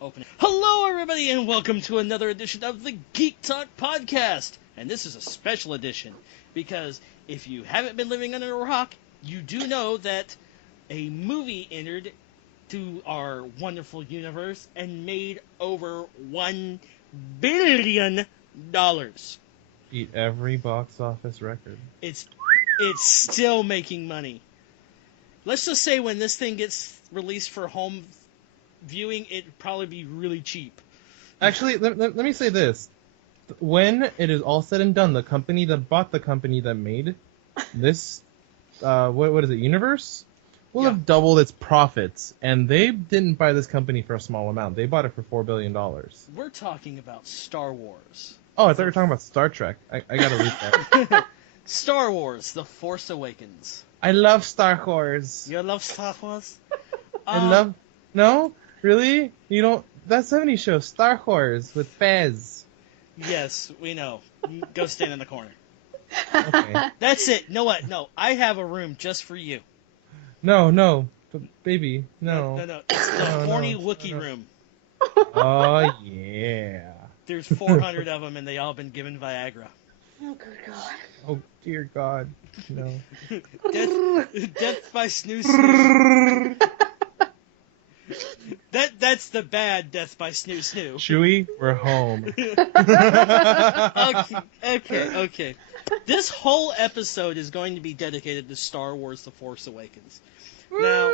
opening. Hello, everybody, and welcome to another edition of the Geek Talk Podcast. And this is a special edition because if you haven't been living under a rock, you do know that a movie entered to our wonderful universe and made over $1 billion. Beat every box office record. It's still making money. Let's just say when this thing gets released for home viewing, it'd probably be really cheap. Actually, let me say this. When it is all said and done, the company that bought the company that made this, what is it, universe, will have doubled its profits. And they didn't buy this company for a small amount. They bought it for $4 billion. We're talking about Star Wars. Oh, I thought you were talking about Star Trek. I gotta read that. Star Wars, The Force Awakens. I love Star Wars. You love Star Wars? No? Really? You don't... That 70s show, Star Wars, with Fez. Yes, we know. Go stand in the corner. Okay. That's it. Know what? No, I have a room just for you. No. But baby, no. No. It's the horny Wookiee room. Oh, yeah. There's 400 of them, and they all been given Viagra. Oh, good God. Oh, dear God. No. Death by snooze. That's the bad death by snoo. Chewie, we're home. Okay. This whole episode is going to be dedicated to Star Wars: The Force Awakens. Now,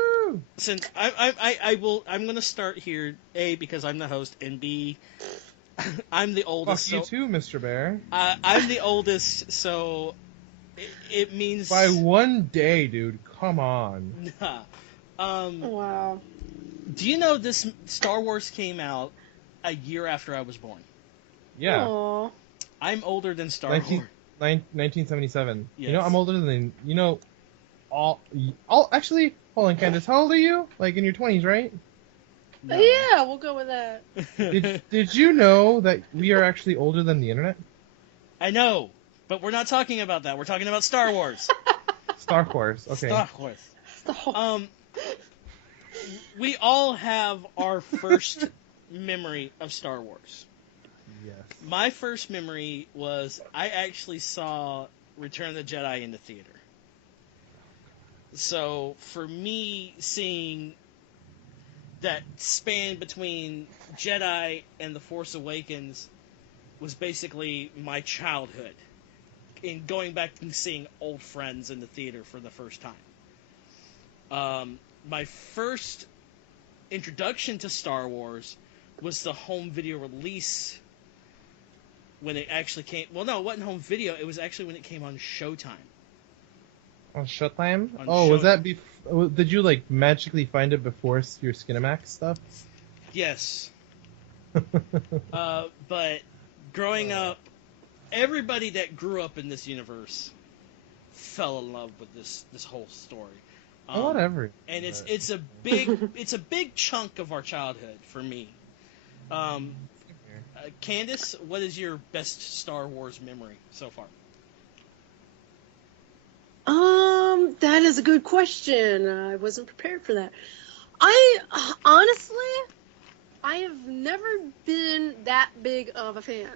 since I'm going to start here, A, because I'm the host, and B, I'm the oldest. Fuck you too, Mr. Bear. I'm the oldest, so it means... By one day, dude. Come on. Nah. Wow. Do you know this Star Wars came out a year after I was born? Yeah. Aww. I'm older than Star Wars. 1977. Yes. You know, I'm older than, all... Actually, hold on, Candice. How old are you? Like, in your 20s, right? No. Yeah, we'll go with that. Did you know that we are actually older than the internet? I know, but we're not talking about that. We're talking about Star Wars. Star Wars. Okay. Star Wars. Stop. We all have our first memory of Star Wars. Yes. My first memory was I actually saw Return of the Jedi in the theater. So for me, seeing that span between Jedi and The Force Awakens was basically my childhood. In going back and seeing old friends in the theater for the first time. My first introduction to Star Wars was the home video release when it actually came... Well, no, it wasn't home video. It was actually when it came on Showtime. On Showtime? On Was that did you, magically find it before your Skinamax stuff? Yes. But growing up, everybody that grew up in this universe fell in love with this whole story. Whatever. And it's a big chunk of our childhood for me. Candice, what is your best Star Wars memory so far? That is a good question. I wasn't prepared for that. I have never been that big of a fan.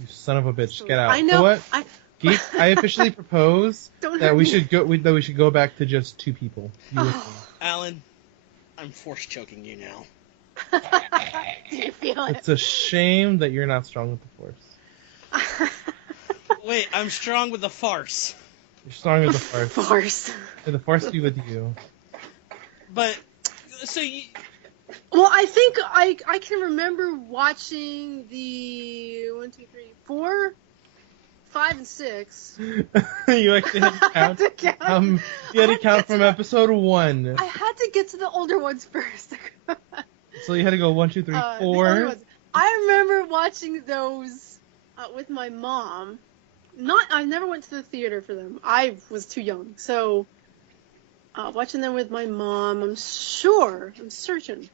You son of a bitch! Get out. I know. You know what? Geek, I officially propose that we should go back to just two people. You and me. Alan, I'm force choking you now. Do you feel it? It's a shame that you're not strong with the Force. Wait, I'm strong with the farce. You're strong with the Force. Force. May the Force be with you. But so you. Well, I think I can remember watching the 1, 2, 3, 4, 5, and 6. You actually had to count. You had to count from episode 1. I had to get to the older ones first. So you had to go 1, 2, 3, 4. I remember watching those with my mom. I never went to the theater for them. I was too young. So watching them with my mom, I'm certain.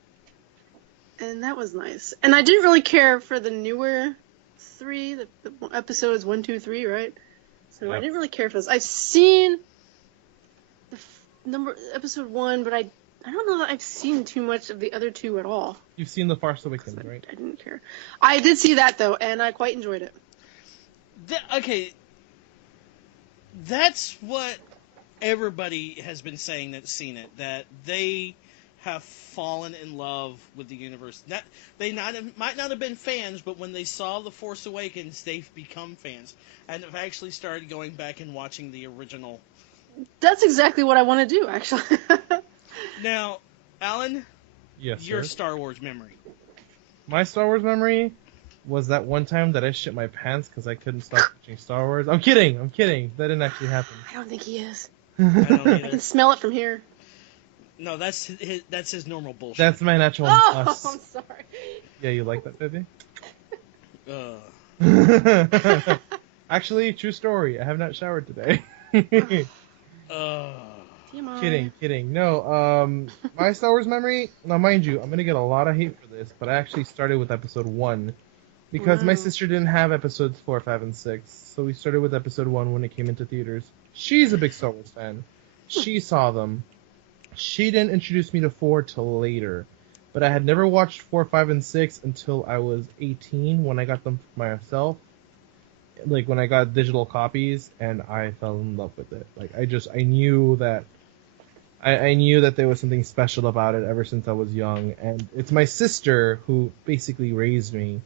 And that was nice. And I didn't really care for the newer 3, the episodes 1, 2, 3, right? So yep. I didn't really care for those. I've seen the episode 1, but I I don't know that I've seen too much of the other two at all. You've seen The Force Awakens, right? I didn't care. I did see that, though, and I quite enjoyed it. Okay, that's what everybody has been saying that's seen it, that they have fallen in love with the universe. Might not have been fans, but when they saw The Force Awakens, they've become fans, and have actually started going back and watching the original. That's exactly what I want to do, actually. Now, Alan, Yes, your sir. Star Wars memory. My Star Wars memory was that one time that I shit my pants because I couldn't stop watching Star Wars. I'm kidding. That didn't actually happen. I don't think he is. I don't I either. can smell it from here. No, that's his normal bullshit. That's my natural Oh, must. I'm sorry. Yeah, you like that, baby? Uh, Actually, true story. I have not showered today. Kidding. No, my Star Wars memory, now mind you, I'm gonna get a lot of hate for this, but I actually started with episode 1. Because my sister didn't have episodes 4, 5, and 6, so we started with episode 1 when it came into theaters. She's a big Star Wars fan. She saw them. She didn't introduce me to 4 till later. But I had never watched 4, 5, and 6 until I was 18 when I got them for myself. Like, when I got digital copies, and I fell in love with it. Like, I knew that... I knew that there was something special about it ever since I was young. And it's my sister who basically raised me.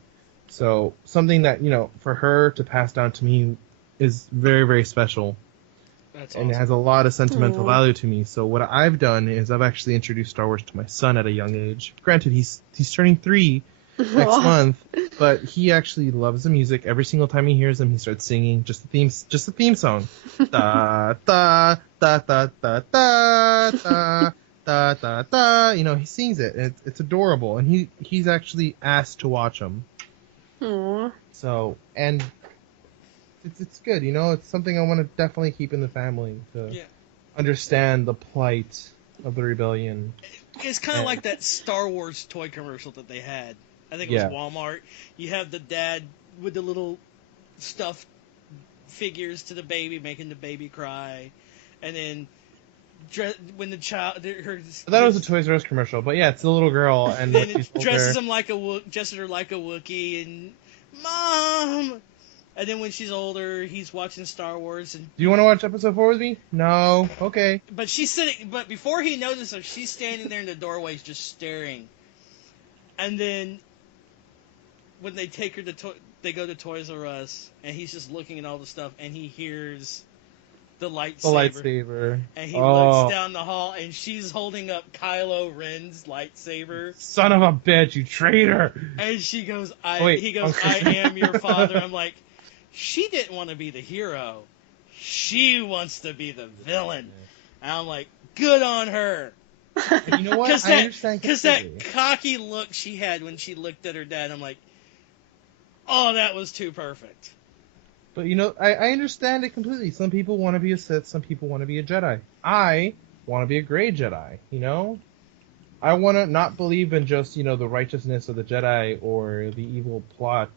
So, something that, for her to pass down to me is very, very special. that's And it awesome. has a lot of sentimental value to me. So what I've done is I've actually introduced Star Wars to my son at a young age. Granted, he's turning 3 next month, but he actually loves the music. Every single time he hears them, he starts singing just the theme song. Da da da da da da da da da da. He sings it. It's adorable, and he's actually asked to watch them. Aww. So, and it's good, it's something I want to definitely keep in the family to understand the plight of the rebellion. It's kind of like that Star Wars toy commercial that they had. I think it was Walmart. You have the dad with the little stuffed figures to the baby, making the baby cry, and then when the child, I thought it was a Toys R Us commercial, but yeah, it's the little girl, and then she's dresses older. dresses her like a Wookiee, and Mom. And then when she's older, he's watching Star Wars. And do you want to watch episode 4 with me? No. Okay. But she's sitting. But before he notices her, she's standing there in the doorway, just staring. And then when they take her to they go to Toys R Us, and he's just looking at all the stuff, and he hears the lightsaber. And he looks down the hall, and she's holding up Kylo Ren's lightsaber. Son of a bitch, you traitor! And she goes, he goes, I am your father. I'm like, she didn't want to be the hero. She wants to be the villain. And I'm like, good on her. And you know what? I understand because that cocky look she had when she looked at her dad, I'm like, oh, that was too perfect. But I understand it completely. Some people want to be a Sith, some people want to be a Jedi. I want to be a gray Jedi, I want to not believe in just, the righteousness of the Jedi or the evil plot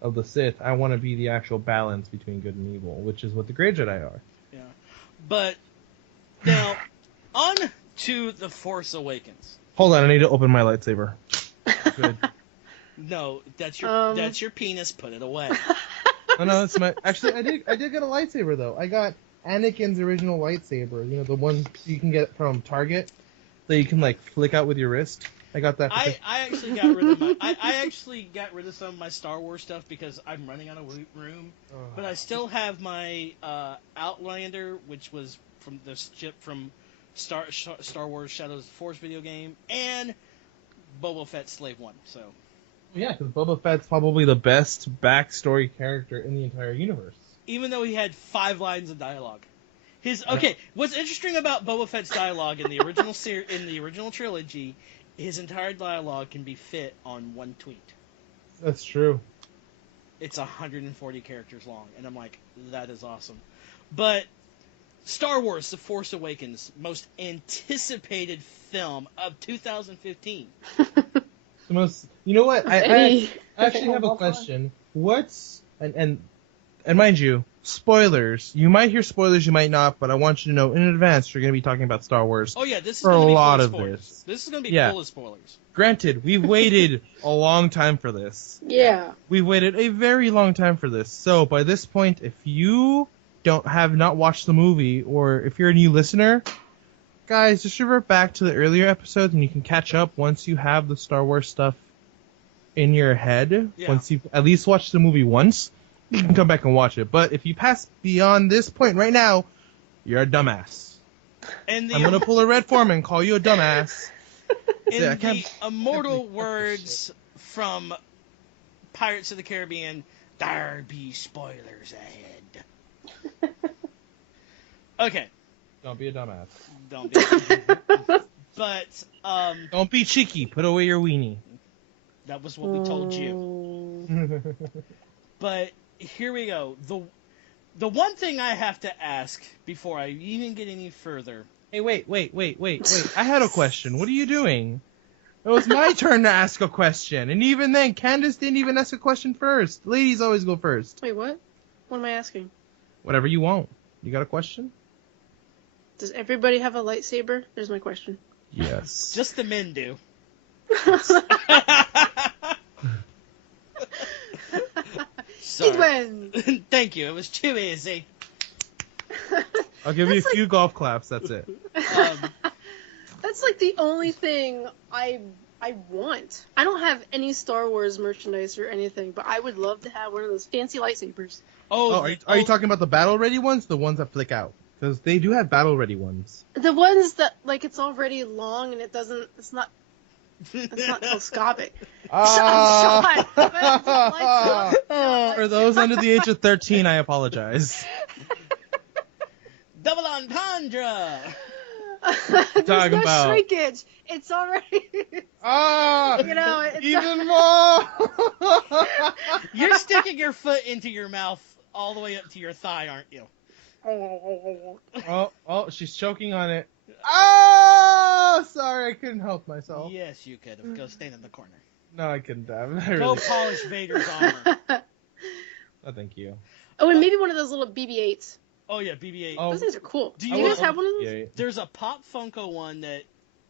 of the Sith. I want to be the actual balance between good and evil, which is what the gray Jedi are. Yeah. But, now, on to The Force Awakens. Hold on, I need to open my lightsaber. Good. No, that's your penis. Put it away. No, it's my. Actually, I did get a lightsaber though. I got Anakin's original lightsaber. The one you can get from Target that you can flick out with your wrist. I got that. I actually got rid of I actually got rid of some of my Star Wars stuff because I'm running out of room. But I still have my Outlander, which was from the ship from Star Wars Shadows of the Force video game, and Boba Fett Slave One. So. Yeah, because Boba Fett's probably the best backstory character in the entire universe. Even though he had 5 lines of dialogue. What's interesting about Boba Fett's dialogue in the original in the original trilogy, his entire dialogue can be fit on one tweet. That's true. It's 140 characters long, and I'm like, that is awesome. But Star Wars: The Force Awakens, most anticipated film of 2015. The most, you know what? I actually have a question. And mind you, spoilers. You might hear spoilers, you might not, but I want you to know in advance you're going to be talking about Star Wars. Oh yeah, this is for going to a be lot full of of spoilers. this. This is going to be Yeah. full of spoilers. Granted, we've waited a long time for this. Yeah. We've waited a very long time for this. So by this point, if you have not watched the movie, or if you're a new listener, guys, just revert back to the earlier episodes and you can catch up once you have the Star Wars stuff in your head. Yeah. Once you've at least watched the movie once, you can come back and watch it. But if you pass beyond this point right now, you're a dumbass. And the I'm gonna pull a Red Foreman and call you a dumbass. in Yeah, I the can't- immortal words from Pirates of the Caribbean, there be spoilers ahead. Okay, Don't be a dumbass. don't be. But Don't be cheeky. Put away your weenie. that was what we told you. But here we go. The one thing I have to ask before I even get any further. Hey, wait. I had a question. What are you doing? It was my turn to ask a question. And even then, Candice didn't even ask a question first. Ladies always go first. Wait, what? What am I asking? Whatever you want. You got a question? Does everybody have a lightsaber? There's my question. Yes. Just the men do. He Sorry. wins. Thank you. It was too easy. I'll give you a That's few golf claps. That's it. That's like the only thing I want. I don't have any Star Wars merchandise or anything, but I would love to have one of those fancy lightsabers. Oh, are you talking about the battle-ready ones? The ones that flick out? Because they do have battle-ready ones. The ones that like it's already long and it's not telescopic. Shot. But it just lights up. For those under the age of 13, I apologize. Double entendre. There's Talking no about- shrinkage. It's already. You know, it's even more. You're sticking your foot into your mouth all the way up to your thigh, aren't you? Oh, she's choking on it. Oh, sorry, I couldn't help myself. Yes, you could have. Go stand in the corner. No, I couldn't have. I Go really. polish Vader's armor. Oh, thank you. Oh, and maybe one of those little BB-8s. Oh yeah, BB-8. Oh. Those things are cool. Do Do you you guys want- have one of those? Yeah. There's a Pop Funko one that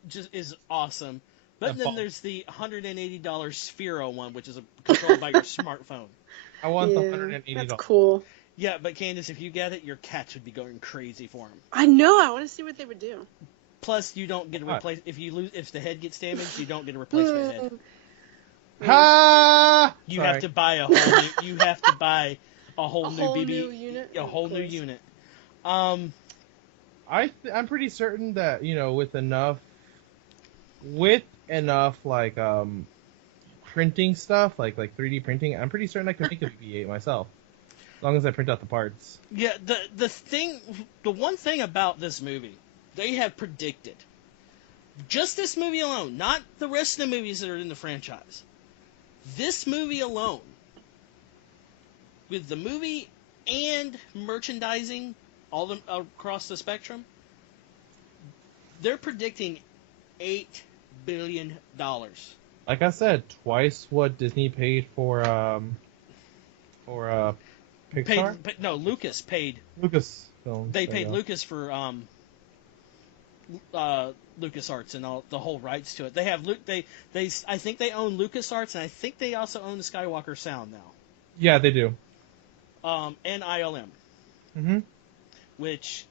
just is awesome. But That then bomb. there's the $180 Sphero one, which is controlled by your smartphone. I want the Yeah, $180. that's cool. Yeah, but Candice, if you get it, your cats would be going crazy for them. I know. I want to see what they would do. Plus, you don't get a What? replace if the head gets damaged, you don't get a replacement head. Ha! You Sorry. have to buy a whole new. You have to buy a whole A new whole BB. new unit? A whole Of new course. unit. I'm pretty certain that with enough like printing stuff like 3D printing, I'm pretty certain I could make a BB-8 myself, as long as I print out the parts. Yeah, the one thing about this movie, they have predicted, just this movie alone, not the rest of the movies that are in the franchise. This movie alone, with the movie and merchandising all across the spectrum, they're predicting $8 billion. Like I said, twice what Disney paid for Pixar. Lucas paid. Lucasfilms. They there paid you go. Lucas for LucasArts and all the whole rights to it. They have I think they own LucasArts, and I think they also own the Skywalker Sound now. Yeah, they do. And ILM, Mm-hmm. which,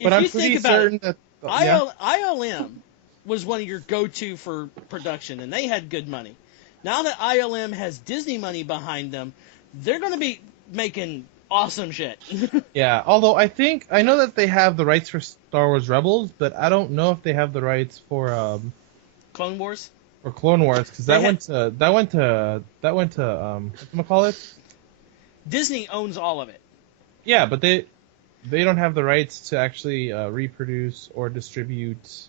But if I'm you pretty think about certain it, that yeah. ILM was one of your go-to for production, and they had good money. Now that ILM has Disney money behind them, they're going to be making awesome shit. Yeah, although I know that they have the rights for Star Wars Rebels, but I don't know if they have the rights for Clone Wars? Clone Wars, because that They went to whatchamacallit? Disney owns all of it. Yeah, but they don't have the rights to actually reproduce or distribute.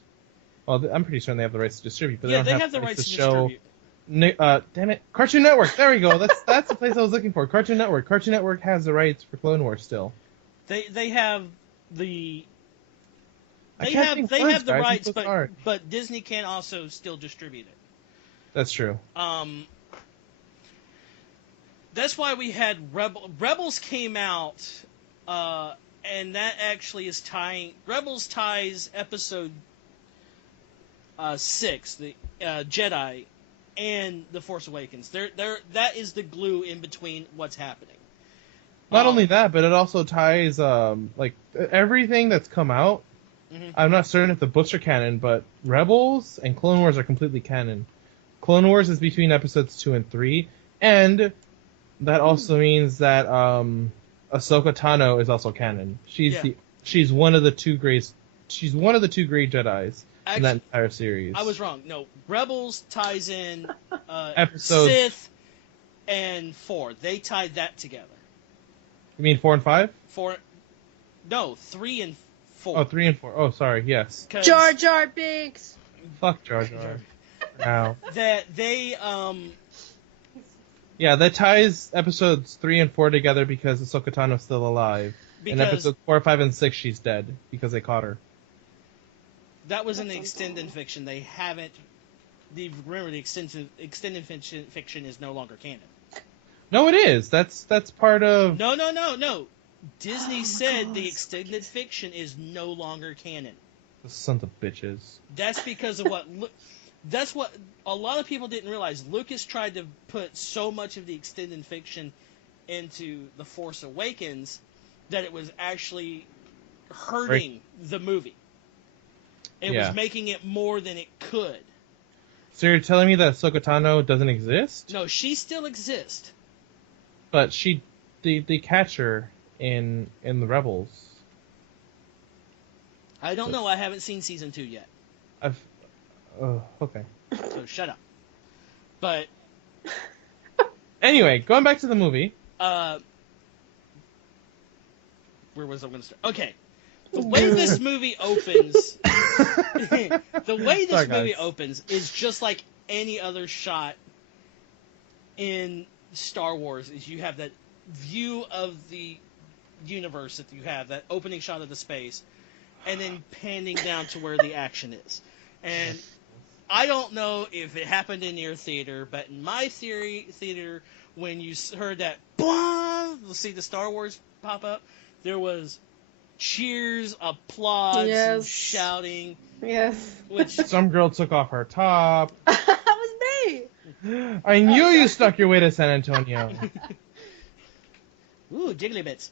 Well, I'm pretty sure they have the rights to distribute, but Yeah, they don't have the rights to show. distribute. Damn it, Cartoon Network. There we go. That's the place I was looking for. Cartoon Network. Cartoon Network has the rights for Clone Wars still. They have the I they can't have think they words, have the guys. I'm rights, so sorry. but Disney can also still distribute it. That's true. That's why we had Rebels came out, and that actually is tying. Rebels ties Episode 6, the Jedi, and the Force Awakens. That is the glue in between what's happening. Not only that, but it also ties like everything that's come out. Mm-hmm. I'm not certain if the books are canon, but Rebels and Clone Wars are completely canon. Clone Wars is between episodes 2 and 3, and that also means that Ahsoka Tano is also canon. She's one of the two great Jedis in that entire series. I was wrong. No, Rebels ties in Episodes. Sith and 4. They tied that together. You mean 4 and 5? 3 and 4. Oh, 3 and 4. Oh, sorry. Yes. Jar Jar Binks. Fuck Jar Jar. Now. That they Yeah, that ties episodes 3 and 4 together because Ahsoka Tano's still alive. In episodes 4, 5, and 6, she's dead because they caught her. That was in the extended fiction. They haven't. Remember, the extended fiction is no longer canon. No, it is. That's part of. No. Disney said the extended fiction is no longer canon. The sons of bitches. That's because of what. That's what a lot of people didn't realize. Lucas tried to put so much of the extended fiction into The Force Awakens that it was actually hurting the movie. It was making it more than it could. So you're telling me that Ahsoka Tano doesn't exist? No, she still exists. But they catch her in the Rebels. I don't know. I haven't seen season 2 yet. Okay. So shut up. But anyway, going back to the movie. Where was I going to start? Okay. The way this movie opens, opens is just like any other shot in Star Wars. Is you have that view of the universe that you have, that opening shot of the space, and then panning down to where the action is. And I don't know if it happened in your theater, but in my theater, when you heard that, see the Star Wars pop up, there was cheers, applause, and shouting. Yes. Which some girl took off her top. That was me. I knew you stuck your way to San Antonio. Ooh, jiggly bits.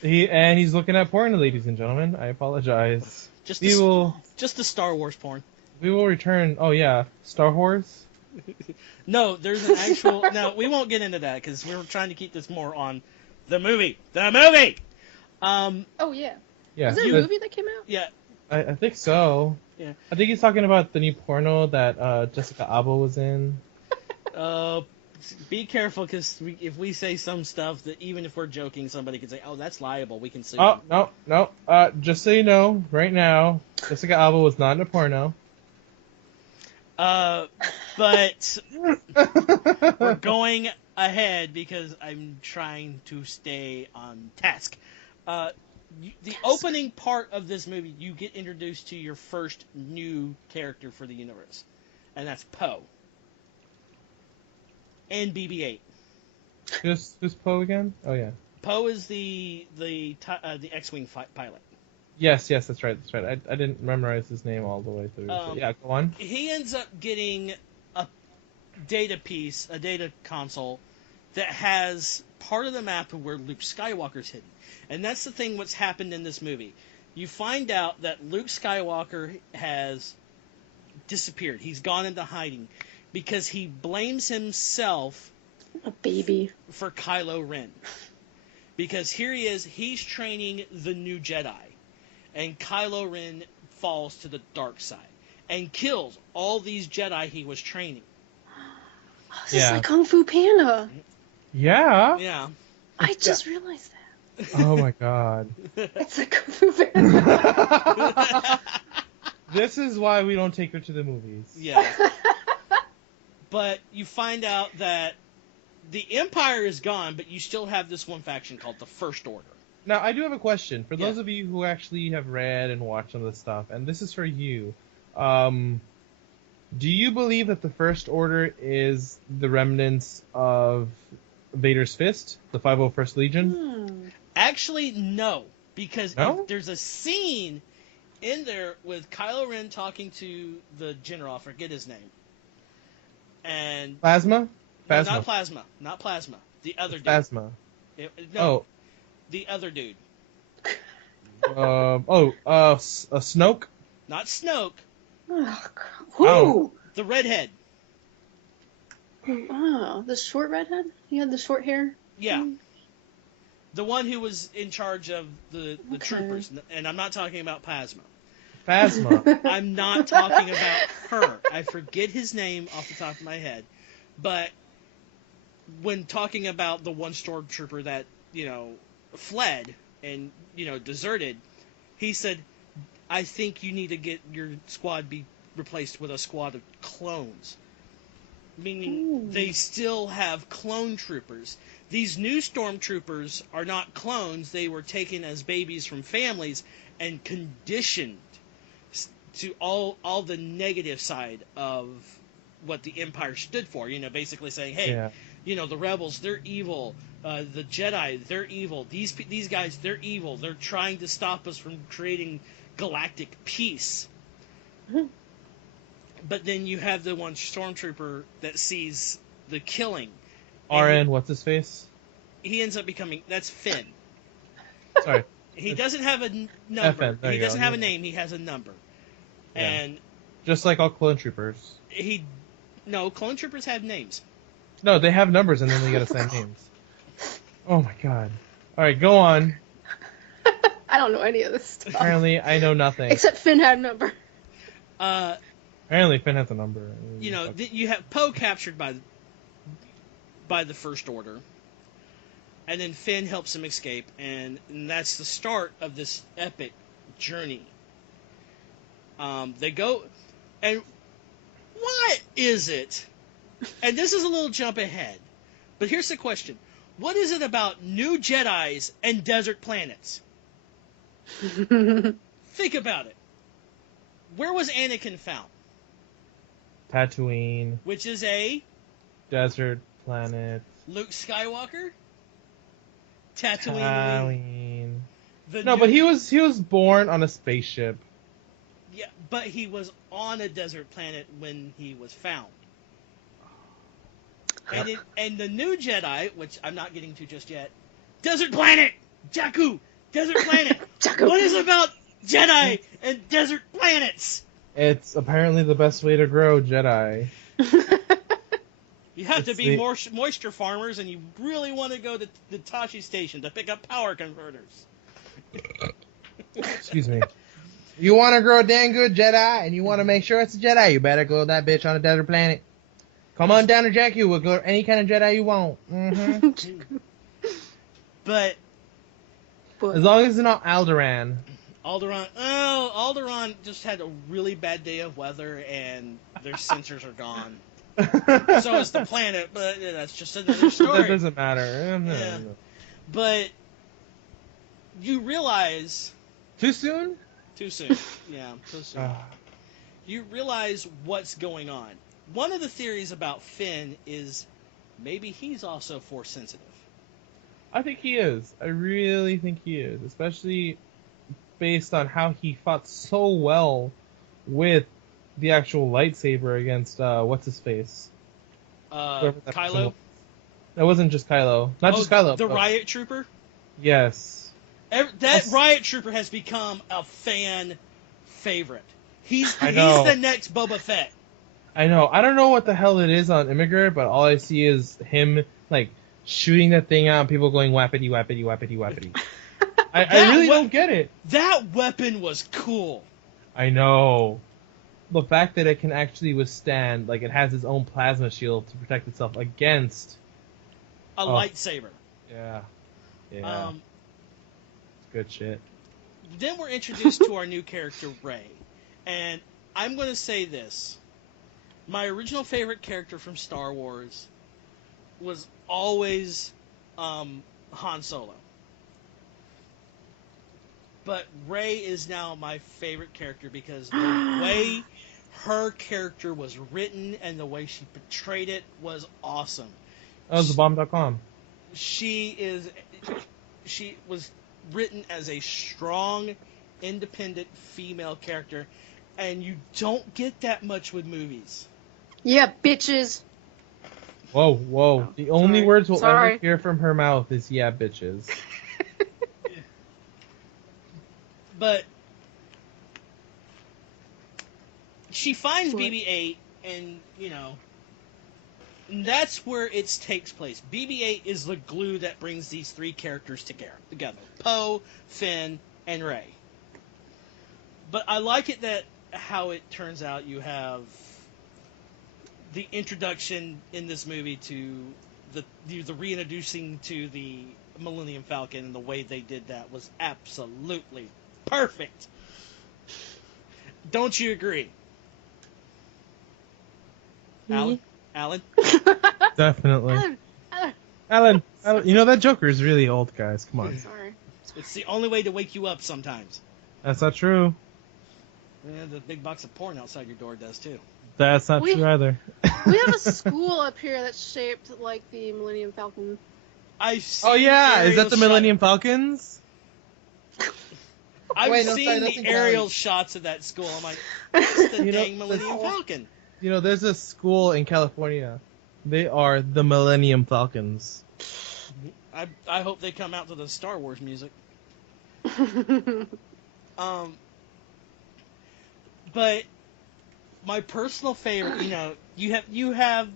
He's looking at porn, ladies and gentlemen. I apologize. Just the Star Wars porn. We will return. Oh yeah, Star Wars. No, there's an actual. No, we won't get into that because we're trying to keep this more on the movie. The movie. Oh yeah. Yeah. Was there a movie that came out? Yeah. I think so. Yeah. I think he's talking about the new porno that Jessica Alba was in. Be careful, because if we say some stuff that even if we're joking, somebody could say, "Oh, that's liable. We can sue." Oh no. Just so you know, right now, Jessica Alba was not in a porno. But we're going ahead because I'm trying to stay on task. The opening part of this movie, you get introduced to your first new character for the universe, and that's Poe. And BB-8. Who's Poe again? Oh yeah. Poe is the X-wing pilot. Yes, that's right. I didn't memorize his name all the way through. So yeah, go on. He ends up getting a data console that has part of the map of where Luke Skywalker's hidden. And that's the thing what's happened in this movie. You find out that Luke Skywalker has disappeared. He's gone into hiding because he blames himself for Kylo Ren. Because here he is, he's training the new Jedi. And Kylo Ren falls to the dark side and kills all these Jedi he was training. Oh, this is like Kung Fu Panda. Yeah. Yeah. I just realized that. Oh my god. It's like Kung Fu Panda. This is why we don't take her to the movies. Yeah. But you find out that the Empire is gone, but you still have this one faction called the First Order. Now, I do have a question. For those of you who actually have read and watched some of this stuff, and this is for you. Do you believe that the First Order is the remnants of Vader's fist, the 501st Legion? Actually, no. Because No? there's a scene in there with Kylo Ren talking to the general, I forget his name. And Plasma? no, not Plasma. Not Plasma. The other dude. Phasma. No, the other dude. Snoke? Not Snoke. Oh, Oh. who? The redhead. Oh, the short redhead? He had the short hair? Yeah. The one who was in charge of the Okay. troopers. And I'm not talking about Plasma. Phasma. I'm not talking about her. I forget his name off the top of my head. But when talking about the one stormtrooper that, fled and, deserted, he said, I think you need to get your squad be replaced with a squad of clones. Meaning they still have clone troopers. These new stormtroopers are not clones. They were taken as babies from families and conditioned to all the negative side of what the Empire stood for. Basically saying, hey, the rebels, they're evil. The Jedi, they're evil. These guys, they're evil. They're trying to stop us from creating galactic peace. But then you have the one stormtrooper that sees the killing. RN, what's his face? He ends up becoming... That's Finn. Sorry. He doesn't have a number. FN, He doesn't have a name. He has a number. Yeah. And... Just like all clone troopers. No, clone troopers have names. No, they have numbers and then they gotta send names. Oh my god. Alright, go on. I don't know any of this stuff. Apparently, I know nothing. Except Finn had a number. Apparently, Finn has a number. You have Poe captured by the First Order. And then Finn helps him escape. And that's the start of this epic journey. They go... And what is it? And this is a little jump ahead. But here's the question. What is it about new Jedis and desert planets? Think about it. Where was Anakin found? Tatooine. Which is a... Desert planet. Luke Skywalker? Tatooine. But he was born on a spaceship. Yeah, but he was on a desert planet when he was found. And the new Jedi, which I'm not getting to just yet, desert planet! Jakku! Desert planet! Jakku. What is it about Jedi and desert planets? It's apparently the best way to grow Jedi. You have to be moisture farmers, and you really want to go to the Tashi Station to pick up power converters. Excuse me. You want to grow a dang good Jedi, and you want to make sure it's a Jedi, you better grow that bitch on a desert planet. Come on down to Jakku, we'll grow any kind of Jedi you want. Mm-hmm. But as long as it's not Alderaan. Alderaan just had a really bad day of weather, and their sensors are gone. So is the planet, but that's just another story. That doesn't matter. Yeah. But you realize... Too soon? Too soon. Yeah, too soon. You realize what's going on. One of the theories about Finn is maybe he's also Force sensitive. I think he is. I really think he is. Especially based on how he fought so well with the actual lightsaber against, what's-his-face? Kylo? That wasn't just Kylo. Not just Kylo. The Riot Trooper? Yes. Riot Trooper has become a fan favorite. He's I know. the next Boba Fett. I know. I don't know what the hell it is on Immigrant, but all I see is him, shooting that thing out and people going whappity, whappity, whappity, whappity. I really don't get it. That weapon was cool. I know. The fact that it can actually withstand, it has its own plasma shield to protect itself against... A lightsaber. Yeah. Yeah. It's good shit. Then we're introduced to our new character, Rey. And I'm going to say this. My original favorite character from Star Wars was always Han Solo. But Rey is now my favorite character because the way her character was written and the way she portrayed it was awesome. That was thebomb.com. She was written as a strong, independent female character, and you don't get that much with movies. Yeah, bitches. Whoa. Oh, The only words we'll Sorry. ever hear from her mouth is "yeah, bitches." But she finds BB-8, and that's where it takes place. BB-8 is the glue that brings these three characters together: Poe, Finn, and Rey. But I like it that how it turns out you have the introduction in this movie to the reintroducing to the Millennium Falcon, and the way they did that was absolutely perfect. Don't you agree? Me? Alan? Definitely. Alan. Alan, you know that Joker is really old, guys. Come on. Sorry. It's the only way to wake you up sometimes. That's not true. Yeah, the big box of porn outside your door does too. That's not true either. We have a school up here that's shaped like the Millennium Falcon. Oh yeah, is that the Millennium Falcons? I've seen the aerial shots of that school. I'm like, it's the dang Millennium Falcon. There's a school in California. They are the Millennium Falcons. I hope they come out to the Star Wars music. But my personal favorite, you have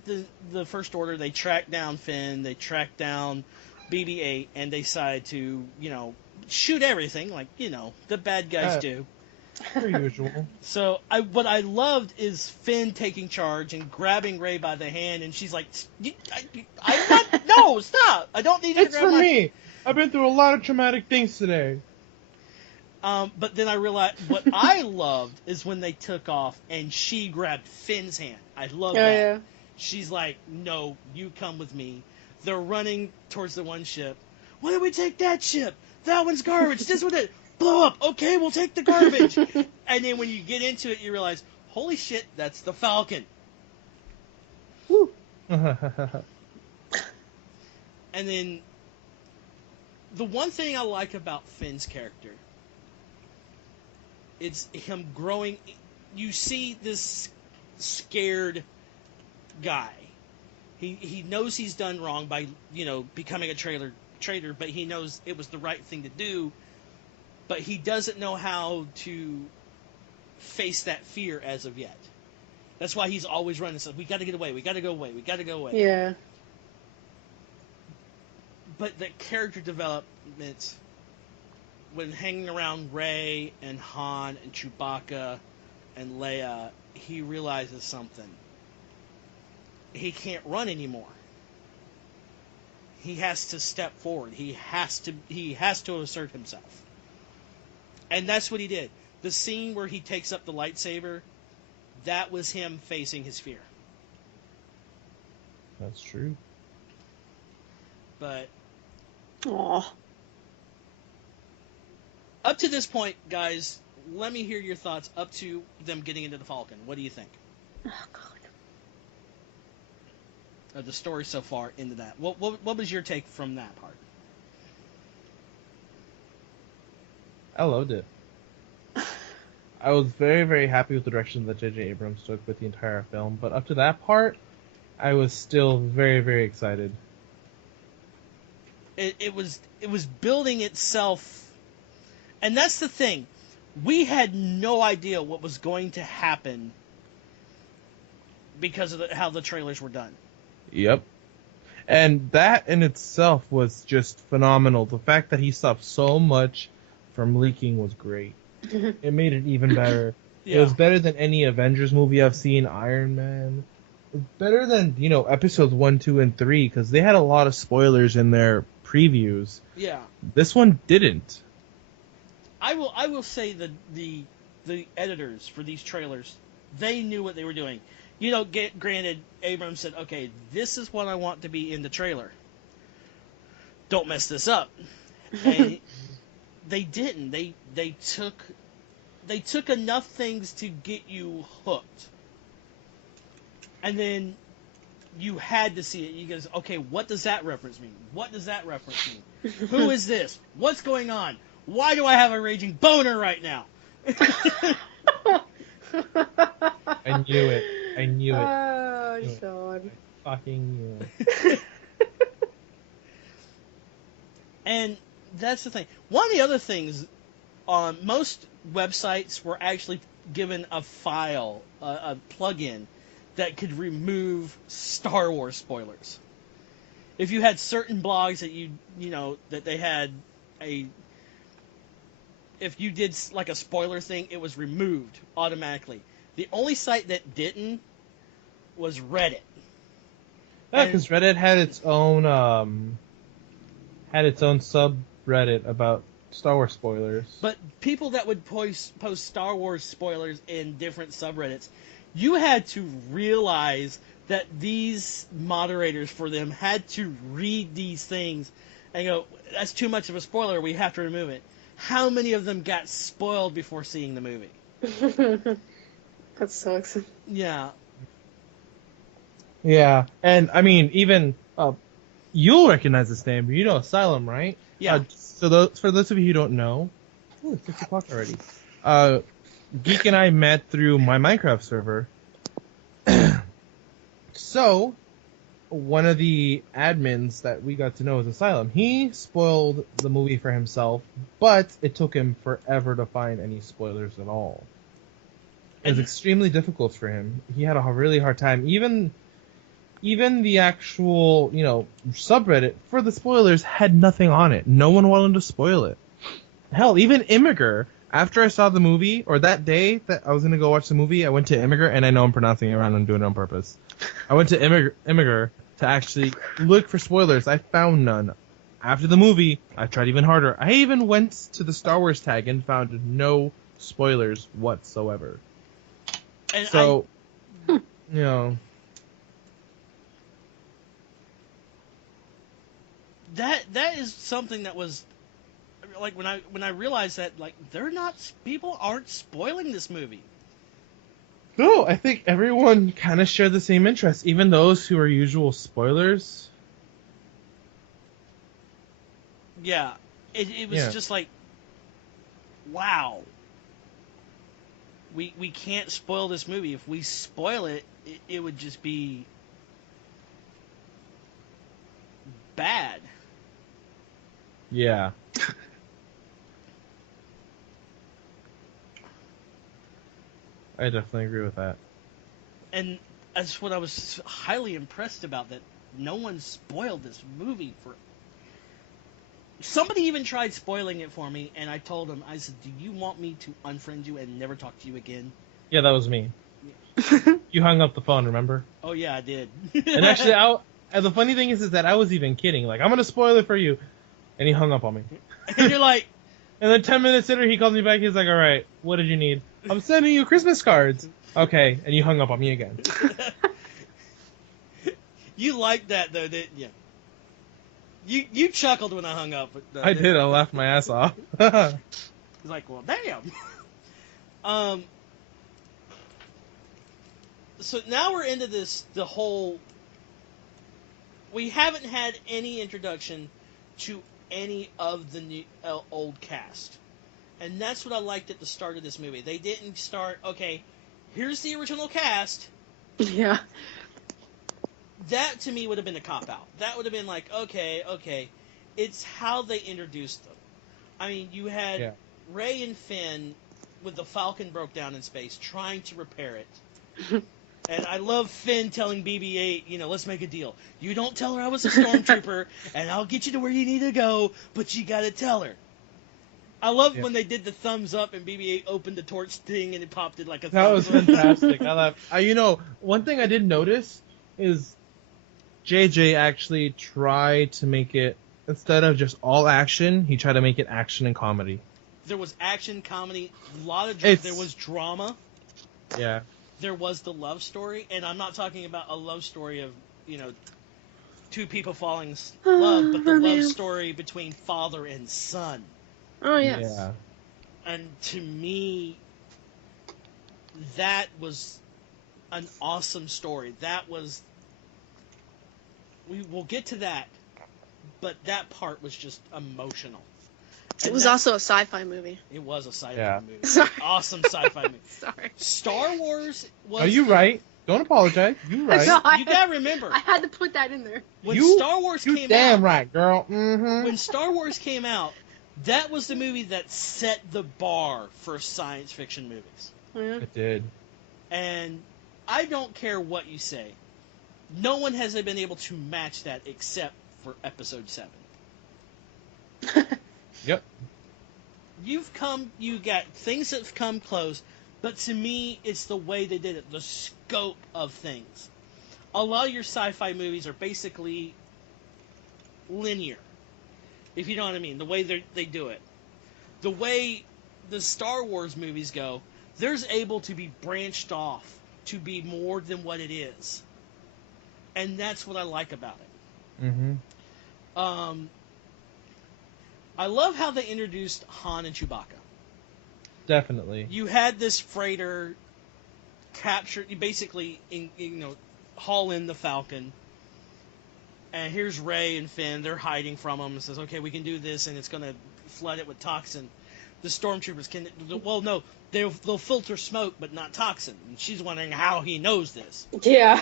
the First Order. They track down Finn. They track down BB-8, and they decide to shoot everything like the bad guys do. Per usual. So what I loved is Finn taking charge and grabbing Rey by the hand, and she's like, no, stop! I don't need you to grab my... me. I've been through a lot of traumatic things today. But then I realized what I loved is when they took off and she grabbed Finn's hand. I love that. Yeah. She's like, no, you come with me. They're running towards the one ship. Why don't we take that ship? That one's garbage. This one did. Blow up. Okay, we'll take the garbage. And then when you get into it, you realize, holy shit, that's the Falcon. Woo. And then the one thing I like about Finn's character, it's him growing. You see this scared guy. He knows he's done wrong by becoming a traitor, but he knows it was the right thing to do. But he doesn't know how to face that fear as of yet. That's why he's always running. So we got to get away. We got to go away. We got to go away. Yeah. But the character development, when hanging around Rey and Han and Chewbacca and Leia, he realizes something. He can't run anymore. He has to step forward. He has to assert himself. And that's what he did. The scene where he takes up the lightsaber, that was him facing his fear. That's true. But Aww. up to this point, guys, let me hear your thoughts up to them getting into the Falcon. What do you think? Oh, God. Of the story so far into that. What was your take from that part? I loved it. I was very, very happy with the direction that J.J. Abrams took with the entire film, but up to that part, I was still very, very excited. It was building itself, and that's the thing. We had no idea what was going to happen because of how the trailers were done. Yep. And that in itself was just phenomenal. The fact that he stopped so much from leaking was great. It made it even better. Yeah. It was better than any Avengers movie I've seen, Iron Man. It was better than, episodes 1, 2, and 3, because they had a lot of spoilers in their previews. Yeah. This one didn't. I will say that the editors for these trailers, they knew what they were doing. Granted, Abrams said, okay, this is what I want to be in the trailer. Don't mess this up. And they didn't. They took they took enough things to get you hooked. And then you had to see it. You goes, okay, what does that reference mean? What does that reference mean? Who is this? What's going on? Why do I have a raging boner right now? I knew it. I knew it. Oh, Sean. I fucking knew it. And that's the thing. One of the other things, most websites were actually given a file, a plugin, that could remove Star Wars spoilers. If you had certain blogs that that they had if you did like a spoiler thing, it was removed automatically. The only site that didn't was Reddit. Yeah, because Reddit had its own subreddit about Star Wars spoilers. But people that would post Star Wars spoilers in different subreddits, you had to realize that these moderators for them had to read these things and go, that's too much of a spoiler, we have to remove it. How many of them got spoiled before seeing the movie? That sucks. Yeah. Yeah, and I mean, even you'll recognize this name. You know Asylum, right? Yeah. For those of you who don't know, it's 6 o'clock already. Geek and I met through my Minecraft server. So, one of the admins that we got to know is Asylum. He spoiled the movie for himself, but it took him forever to find any spoilers at all. It was extremely difficult for him. He had a really hard time. Even the actual, subreddit for the spoilers had nothing on it. No one wanted to spoil it. Hell, even Immiger, after I saw the movie, or that day that I was going to go watch the movie, I went to Immiger, and I know I'm pronouncing it wrong, I'm doing it on purpose. I went to Immiger to actually look for spoilers. I found none. After the movie, I tried even harder. I even went to the Star Wars tag and found no spoilers whatsoever. And so, that is something that was like when I realized that people aren't spoiling this movie. No, I think everyone kind of shared the same interest, even those who are usual spoilers. Yeah, it was just like, wow. We can't spoil this movie. If we spoil it, it would just be bad. Yeah. I definitely agree with that. And that's what I was highly impressed about, that no one spoiled this movie for... Somebody even tried spoiling it for me, and I told him, I said, do you want me to unfriend you and never talk to you again? Yeah, that was me. You hung up the phone, remember? Oh, yeah, I did. And actually, the funny thing is that I was even kidding. Like, I'm going to spoil it for you. And he hung up on me. And you're like... And then 10 minutes later, he calls me back. He's like, all right, what did you need? I'm sending you Christmas cards. Okay, and you hung up on me again. You liked that, though, didn't you? You chuckled when I hung up. I did. I laughed my ass off. He's like, well, damn. So now we're into the whole... We haven't had any introduction to any of the new, old cast. And that's what I liked at the start of this movie. They didn't start, okay, here's the original cast. Yeah. That, to me, would have been a cop-out. That would have been like, okay. It's how they introduced them. I mean, you had Rey and Finn with the Falcon broke down in space, trying to repair it. And I love Finn telling BB-8, let's make a deal. You don't tell her I was a stormtrooper, and I'll get you to where you need to go, but you gotta tell her. I love when they did the thumbs up and BB-8 opened the torch thing and it popped it like a thumbs up. That was fantastic. I love. One thing I did notice is JJ actually tried to make it, instead of just all action, he tried to make it action and comedy. There was action, comedy, a lot of there was drama. Yeah. There was the love story, and I'm not talking about a love story of, two people falling in love, but the love story between father and son. Oh, yes. Yeah. And to me, that was an awesome story. That was... We'll get to that, but that part was just emotional. It was also a sci-fi movie. It was a sci-fi movie. Sorry. Awesome sci-fi movie. Sorry. Star Wars was... Are you right? Don't apologize. You right. No, You gotta remember. I had to put that in there. When You- Star Wars You came damn out... right, girl. Mm-hmm. When Star Wars came out, that was the movie that set the bar for science fiction movies. Yeah. It did. And I don't care what you say. No one has been able to match that except for Episode 7. Yep. You got things that have come close, but to me, it's the way they did it, the scope of things. A lot of your sci-fi movies are basically linear, if you know what I mean, the way they do it. The way the Star Wars movies go, there's able to be branched off to be more than what it is. And that's what I like about it. Mm-hmm. I love how they introduced Han and Chewbacca. Definitely. You had this freighter capture, you basically, haul in the Falcon. And here's Rey and Finn. They're hiding from him. And says, okay, we can do this, and it's going to flood it with toxin. The stormtroopers can... Well, no, they'll filter smoke, but not toxin. And she's wondering how he knows this. Yeah.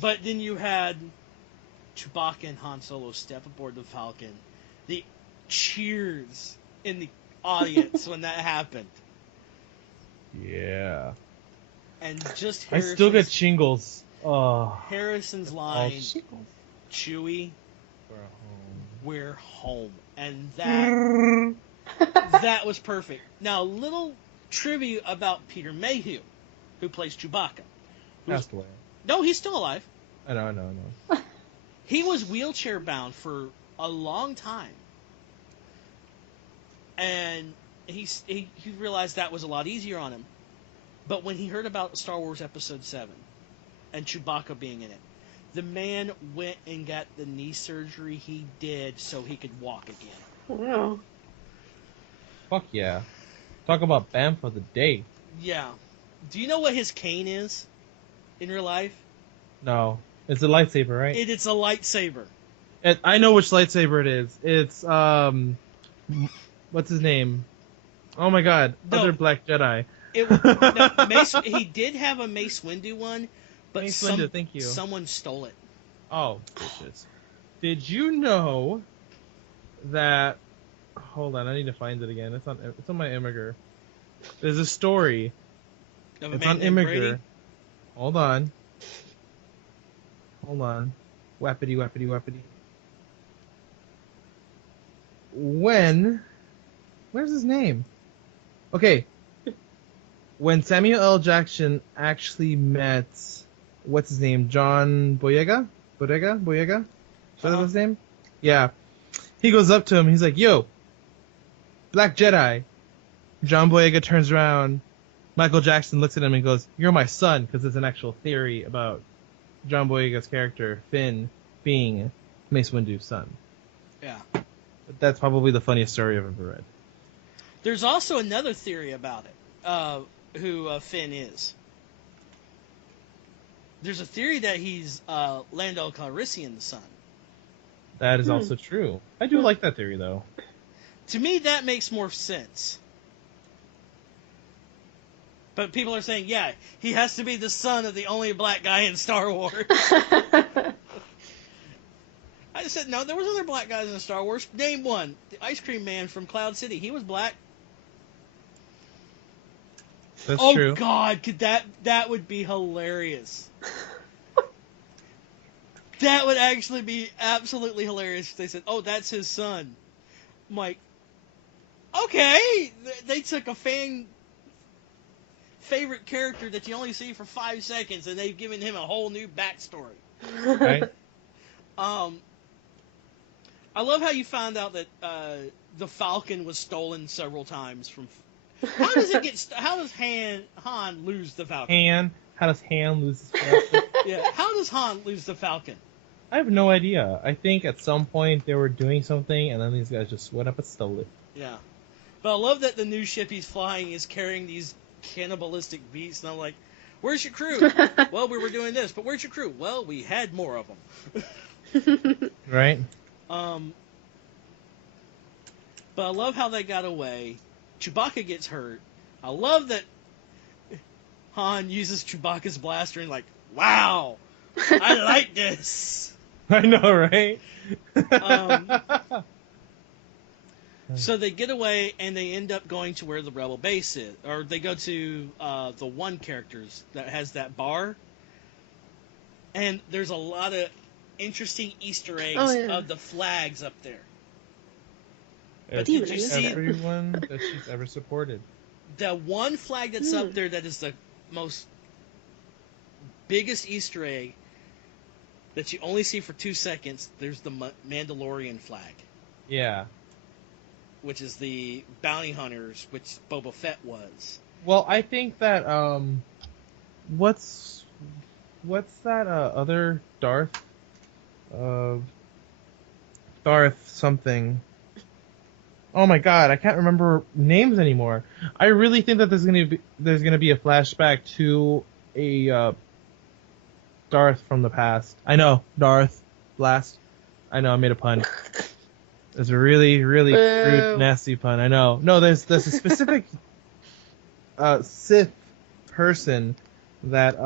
But then you had Chewbacca and Han Solo step aboard the Falcon. The cheers in the audience when that happened. Yeah. And just I still get shingles. Oh. Harrison's Oh, line, shingles. Chewie, We're home. we're home. And that was perfect. Now, little trivia about Peter Mayhew, who plays Chewbacca. Passed away. No, he's still alive. I know. He was wheelchair bound for a long time. And he realized that was a lot easier on him. But when he heard about Star Wars Episode 7 and Chewbacca being in it, the man went and got the knee surgery he did so he could walk again. Wow. Fuck yeah. Talk about Bam for the day. Yeah. Do you know what his cane is in real life? No. It's a lightsaber, right? It's a lightsaber. I know which lightsaber it is. It's, what's his name? Oh my god. No. Other Black Jedi. He did have a Mace Windu one, but Mace Windu, thank you. Someone stole it. Oh, bitches. Did you know that... Hold on, I need to find it again. It's on my Imgur. There's a story. It's on Imgur. Hold on. Wappity. Where's his name? Okay. When Samuel L. Jackson actually met, what's his name? John Boyega? Boyega? Is that his name? Yeah. He goes up to him. He's like, yo, Black Jedi. John Boyega turns around. Michael Jackson looks at him and goes, you're my son, because there's an actual theory about John Boyega's character, Finn, being Mace Windu's son. Yeah. But that's probably the funniest story I've ever read. There's also another theory about it, who Finn is. There's a theory that he's Lando Calrissian's son. That is also true. I do like that theory, though. To me, that makes more sense. But people are saying, yeah, he has to be the son of the only black guy in Star Wars. I said, no, there was other black guys in Star Wars. Name one. The ice cream man from Cloud City. He was black. That's oh, true. God, that would be hilarious. That would actually be absolutely hilarious if they said, oh, that's his son. I'm like, okay. They took a favorite character that you only see for 5 seconds, and they've given him a whole new backstory. Right? I love how you found out that the Falcon was stolen several times from. How does Han lose the Falcon? How does Han lose his Falcon? Yeah, how does Han lose the Falcon? I have no idea. I think at some point they were doing something, and then these guys just went up and stole it. Yeah, but I love that the new ship he's flying is carrying these cannibalistic beasts, and I'm like, where's your crew? Well, we were doing this, but where's your crew? Well, we had more of them. Right? But I love how they got away. Chewbacca gets hurt. I love that Han uses Chewbacca's blaster and like, wow, I like this. I know, right? So they get away and they end up going to where the rebel base is, or they go to the one characters that has that bar. And there's a lot of interesting Easter eggs of the flags up there. But did you see everyone that she's ever supported? The one flag that's up there that is the most biggest Easter egg that you only see for 2 seconds. There's the Mandalorian flag. Yeah. Which is the bounty hunters, which Boba Fett was. Well, I think that what's that other Darth? Darth something. Oh my god, I can't remember names anymore. I really think that there's gonna be a flashback to a Darth from the past. I know, Darth Blast. I know, I made a pun. It's a really, really crude, nasty pun. I know. No, there's a specific Sith person that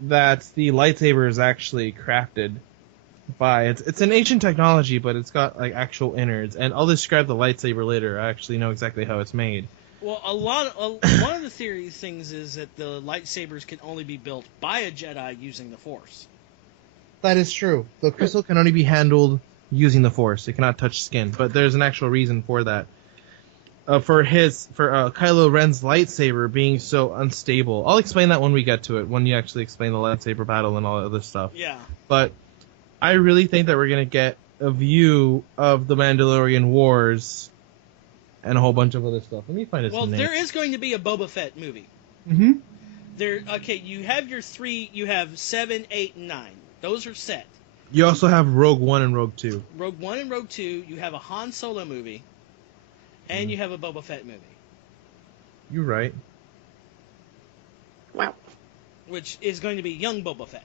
the lightsaber is actually crafted by. It's an ancient technology, but it's got like actual innards. And I'll describe the lightsaber later. I actually know exactly how it's made. Well, one of the things is that the lightsabers can only be built by a Jedi using the Force. That is true. The crystal can only be handled using the Force. It cannot touch skin. But there's an actual reason for that. For Kylo Ren's lightsaber being so unstable. I'll explain that when we get to it, when you actually explain the lightsaber battle and all that other stuff. Yeah. But I really think that we're going to get a view of the Mandalorian Wars and a whole bunch of other stuff. Let me find his name. Well, there is going to be a Boba Fett movie. Mm-hmm. You have your 3, you have 7, 8, and 9. Those are set. You also have Rogue One and Rogue 2. Rogue One and Rogue 2, you have a Han Solo movie, and you have a Boba Fett movie. You're right. Wow. Which is going to be young Boba Fett.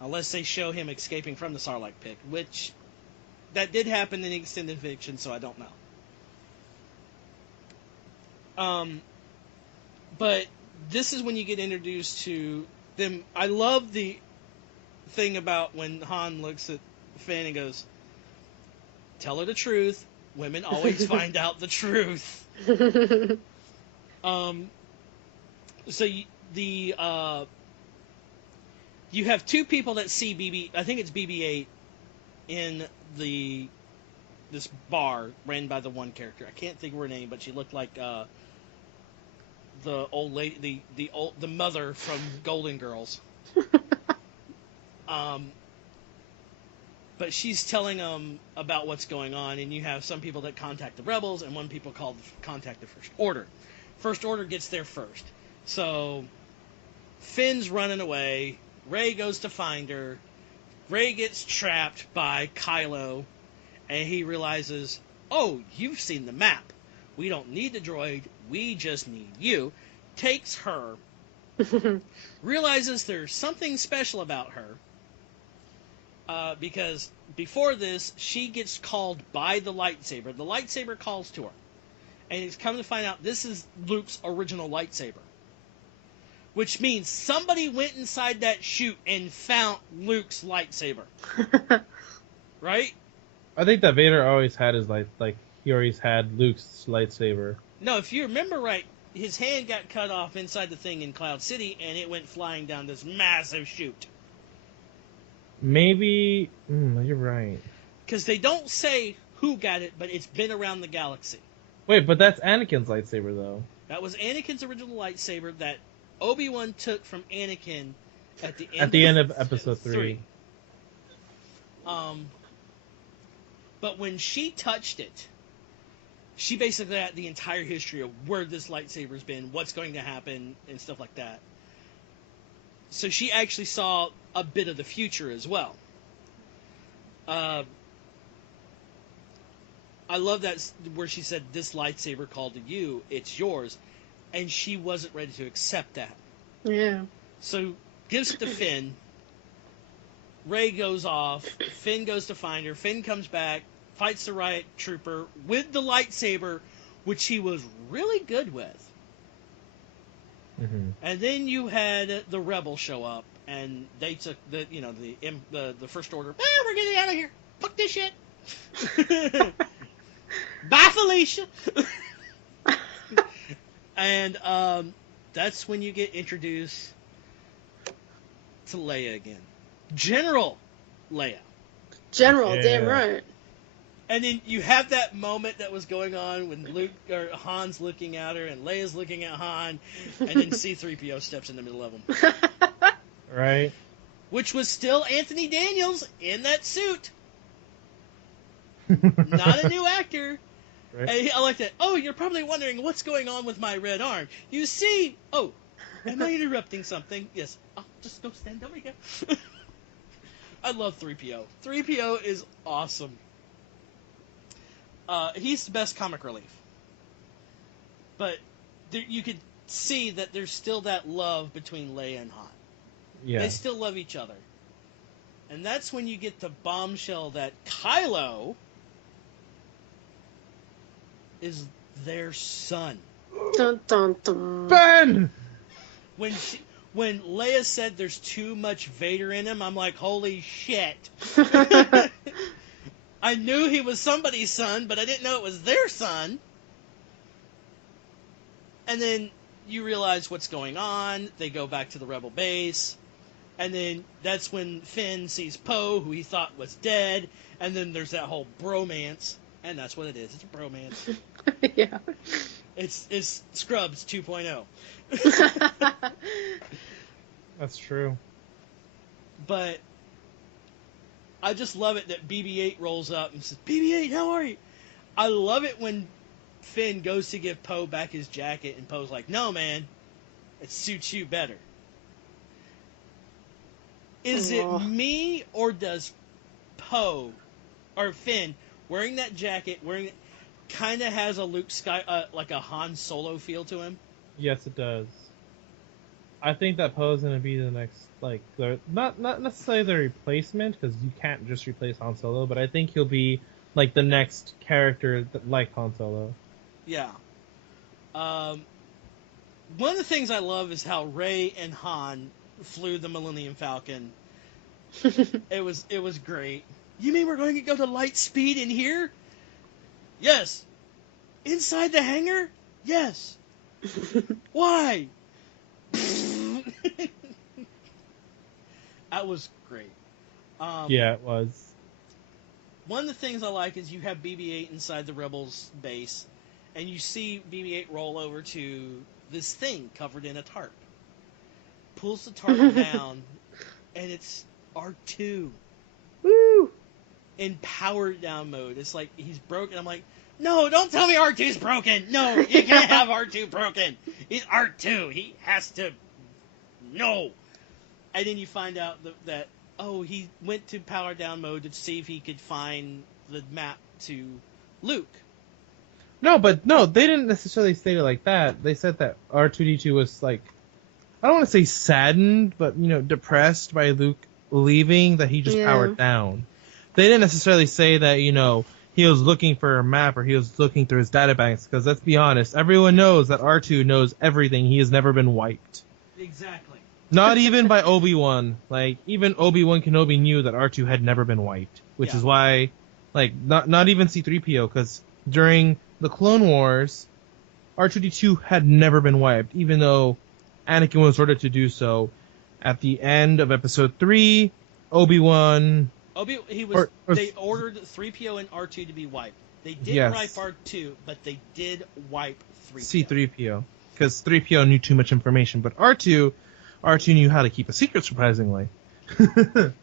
Unless they show him escaping from the Sarlacc pit, which that did happen in extended fiction, so I don't know. But this is when you get introduced to them. I love the thing about when Han looks at Finn and goes, "Tell her the truth. Women always find out the truth." So you have 2 people that see I think it's BB-8 in this bar ran by the one character. I can't think of her name, but she looked like the old lady, the mother from Golden Girls. But she's telling them about what's going on, and you have some people that contact the rebels, and one people contact the First Order. First Order gets there first. So Finn's running away. Rey goes to find her. Rey gets trapped by Kylo, and he realizes, oh, you've seen the map. We don't need the droid. We just need you. Takes her. Realizes there's something special about her. Because before this, she gets called by the lightsaber. The lightsaber calls to her. And it's come to find out this is Luke's original lightsaber. Which means somebody went inside that chute and found Luke's lightsaber. Right? I think that Vader always had his he always had Luke's lightsaber. No, if you remember right, his hand got cut off inside the thing in Cloud City, and it went flying down this massive chute. Maybe... you're right. Because they don't say who got it, but it's been around the galaxy. Wait, but that's Anakin's lightsaber, though. That was Anakin's original lightsaber that Obi-Wan took from Anakin at the end of Episode 3. But when she touched it, she basically had the entire history of where this lightsaber's been, what's going to happen, and stuff like that. So she actually saw a bit of the future as well. I I love that where she said, "This lightsaber called to you, it's yours," and she wasn't ready to accept that. Yeah. So gives it to Finn. Rey goes off. Finn goes to find her. Finn comes back, fights the riot trooper with the lightsaber, which he was really good with. Mm-hmm. And then you had the rebels show up, and they took the first order. We're getting out of here. Fuck this shit. Bye, Felicia. And that's when you get introduced to Leia again. General Leia. General, Yeah. damn right. And then you have that moment that was going on when Luke or Han's looking at her and Leia's looking at Han, and then C-3PO steps in the middle of them. Right. Which was still Anthony Daniels in that suit. Not a new actor. Right. And I like that. Oh, you're probably wondering what's going on with my red arm. You see... Oh, am I interrupting something? Yes. I'll just go stand over here. I love 3PO. 3PO is awesome. He's the best comic relief. But you could see that there's still that love between Leia and Han. Yeah. They still love each other. And that's when you get the bombshell that Kylo is their son. Dun, dun, dun. Ben! When Leia said there's too much Vader in him, I'm like, holy shit. I knew he was somebody's son, but I didn't know it was their son. And then you realize what's going on. They go back to the Rebel base. And then that's when Finn sees Poe, who he thought was dead. And then there's that whole bromance. And that's what it is. It's a bromance. Yeah. It's Scrubs 2.0. That's true. But I just love it that BB-8 rolls up and says, BB-8, how are you? I love it when Finn goes to give Poe back his jacket and Poe's like, no, man, it suits you better. Is it me, or does Poe or Finn wearing that jacket, kind of has a Luke like a Han Solo feel to him? Yes, it does. I think that Poe's gonna be the next, not necessarily the replacement, because you can't just replace Han Solo, but I think he'll be like the next character like Han Solo. Yeah. One of the things I love is how Rey and Han flew the Millennium Falcon. It was great. You mean we're going to go to light speed in here? Yes. Inside the hangar? Yes. Why? That was great. Yeah, it was. One of the things I like is you have BB-8 inside the Rebels base, and you see BB-8 roll over to this thing covered in a tarp. Pulls the tarp down, and it's R2. Woo! In powered down mode. It's like he's broken. I'm like, no, don't tell me R2's broken. No, you can't have R2 broken. He's R2. He has to. No. And then you find out that he went to powered down mode to see if he could find the map to Luke. No, they didn't necessarily state it like that. They said that R2-D2 was I don't want to say saddened, but depressed by Luke leaving, that he just powered down. They didn't necessarily say that, he was looking for a map or he was looking through his databanks, because let's be honest, everyone knows that R2 knows everything. He has never been wiped. Exactly. Not even by Obi-Wan. Even Obi-Wan Kenobi knew that R2 had never been wiped, which is why, not even C-3PO, because during the Clone Wars, R2-D2 had never been wiped, even though Anakin was ordered to do so. At the end of Episode 3, Obi-Wan... They ordered 3PO and R2 to be wiped. They did wipe R2, but they did wipe 3PO. C-3PO. Because 3PO knew too much information, but R2 knew how to keep a secret, surprisingly.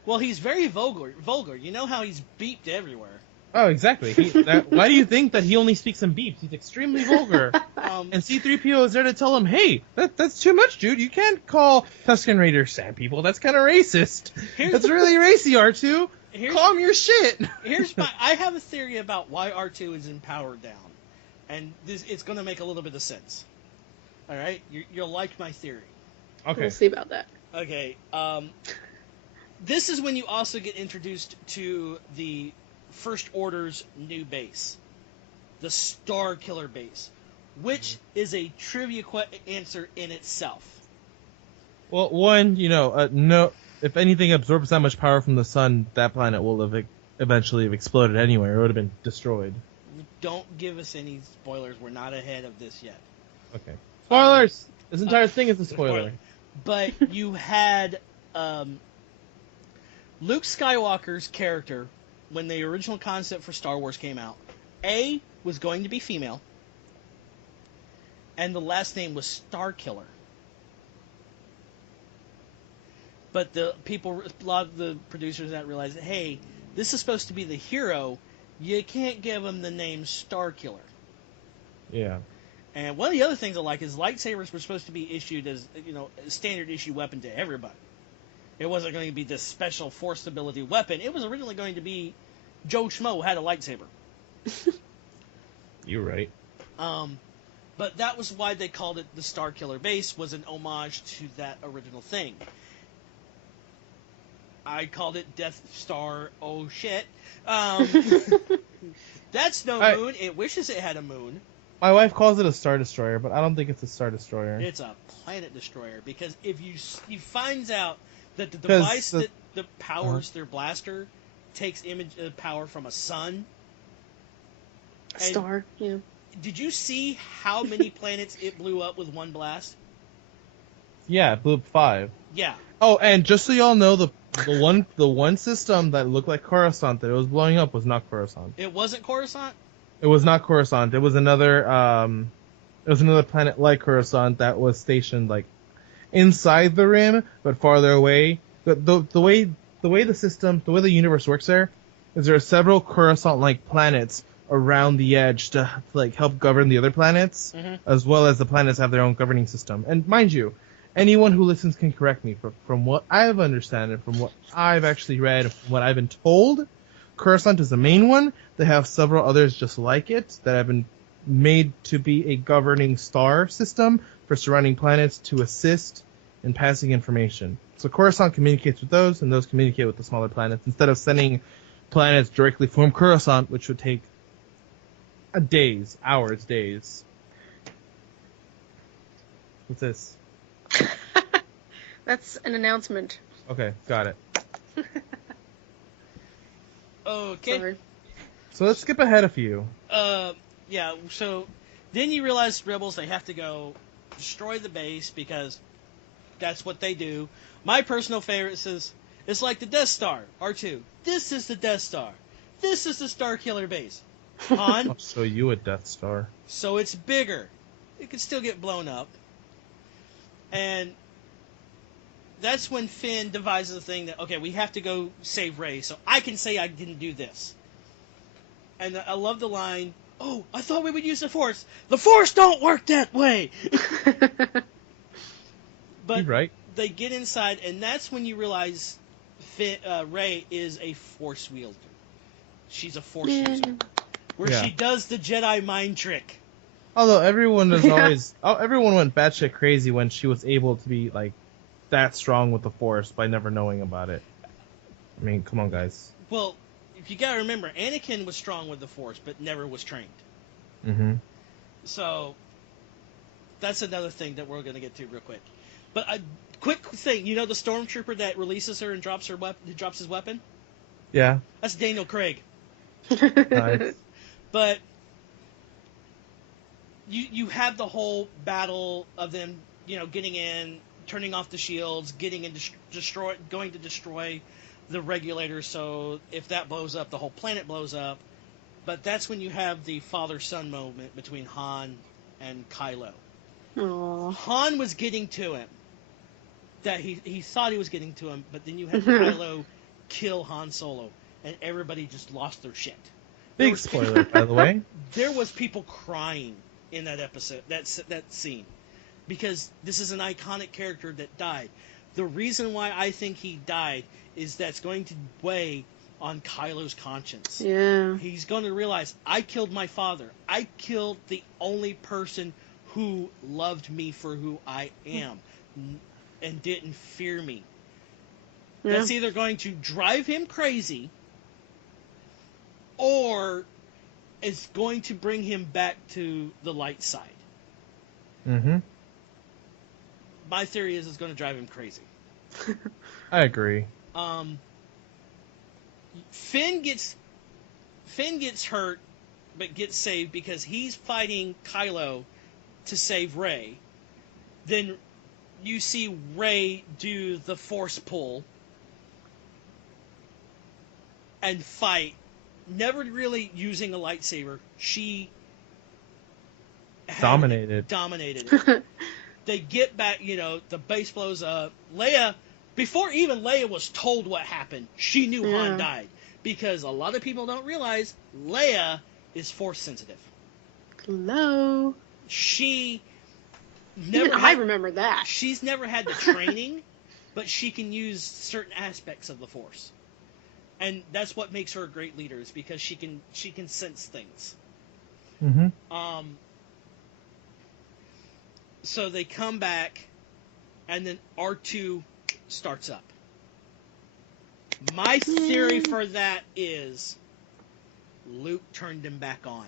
Well, he's very vulgar. You know how he's beeped everywhere. Oh, exactly. Why do you think that he only speaks in beeps? He's extremely vulgar. And C-3PO is there to tell him, hey, that's too much, dude. You can't call Tusken Raiders sand people. That's kind of racist. That's really racy, R2. calm your shit. I have a theory about why R2 is in power down, and it's going to make a little bit of sense. All right, you'll like my theory. Okay. We'll see about that. Okay. This is when you also get introduced to the First Order's new base, the Starkiller Base, which is a trivia answer in itself. Well, one, no. If anything absorbs that much power from the sun, that planet will have eventually have exploded anyway, or it would have been destroyed. Don't give us any spoilers. We're not ahead of this yet. Okay. Spoilers! This entire thing is a spoiler. But you had Luke Skywalker's character, when the original concept for Star Wars came out, A, was going to be female, and the last name was Starkiller. But a lot of the producers that realized, hey, this is supposed to be the hero, you can't give him the name Starkiller. Yeah. And one of the other things I like is lightsabers were supposed to be issued as, a standard issue weapon to everybody. It wasn't going to be this special force ability weapon. It was originally going to be Joe Schmo had a lightsaber. You're right. But that was why they called it the Starkiller Base, was an homage to that original thing. I called it Death Star. Oh shit! That's no moon. It wishes it had a moon. My wife calls it a Star Destroyer, but I don't think it's a Star Destroyer. It's a planet destroyer, because if you finds out that the device that powers their blaster takes power from a sun. Star, yeah. Did you see how many planets it blew up with one blast? Yeah, it blew up 5. Yeah. Oh, and just so y'all know, the one system that looked like Coruscant that it was blowing up was not Coruscant. It wasn't Coruscant? It was not Coruscant. It was another planet like Coruscant that was stationed like inside the rim but farther away. But the way the universe works there are several Coruscant-like planets around the edge to like help govern the other planets, as well as the planets have their own governing system. And mind you, anyone who listens can correct me, but from what I've understood and from what I've actually read, and from what I've been told, Coruscant is the main one. They have several others just like it that have been made to be a governing star system for surrounding planets to assist in passing information. So Coruscant communicates with those, and those communicate with the smaller planets, instead of sending planets directly from Coruscant, which would take days. What's this? That's an announcement. Okay, got it. Okay. Sorry. So let's skip ahead a few. Yeah, so then you realize Rebels, they have to go destroy the base because that's what they do. My personal favorite says, it's like the Death Star, R2. This is the Death Star. This is the Starkiller Base. Han. I'll show you a Death Star. So it's bigger. It could still get blown up. And that's when Finn devises the thing that, okay, we have to go save Rey, so I can say I didn't do this. And I love the line, oh, I thought we would use the Force. The Force don't work that way! But You're right. They get inside, and that's when you realize Rey is a Force wielder. She's a Force user. Where she does the Jedi mind trick. Although everyone went batshit crazy when she was able to be like that strong with the Force by never knowing about it. I mean, come on, guys. Well, if you gotta remember, Anakin was strong with the Force, but never was trained. Mm-hmm. So that's another thing that we're gonna get to real quick. But a quick thing, the stormtrooper that releases her and drops his weapon? Yeah. That's Daniel Craig. Nice. But you have the whole battle of them, getting in, turning off the shields, getting in, going to destroy the regulator. So if that blows up, the whole planet blows up. But that's when you have the father-son moment between Han and Kylo. Aww. Han was getting to him. That he thought he was getting to him, but then you had Kylo kill Han Solo, and everybody just lost their shit. Big spoiler, by the way. There was people crying in that episode, that scene, because this is an iconic character that died. The reason why I think he died is that's going to weigh on Kylo's conscience. Yeah. He's going to realize, I killed my father. I killed the only person who loved me for who I am and didn't fear me. Yeah. That's either going to drive him crazy or it's going to bring him back to the light side. Mm-hmm. My theory is it's going to drive him crazy. I agree. Finn gets hurt, but gets saved because he's fighting Kylo to save Rey. Then you see Rey do the Force pull and fight, never really using a lightsaber. She Dominated it. They get back, the base blows up. Leia, before even Leia was told what happened, she knew Han died. Because a lot of people don't realize Leia is Force sensitive. Hello. She I remember that. She's never had the training, but she can use certain aspects of the Force. And that's what makes her a great leader, is because she can sense things. Mm-hmm. So they come back, and then R2 starts up. My theory for that is Luke turned him back on.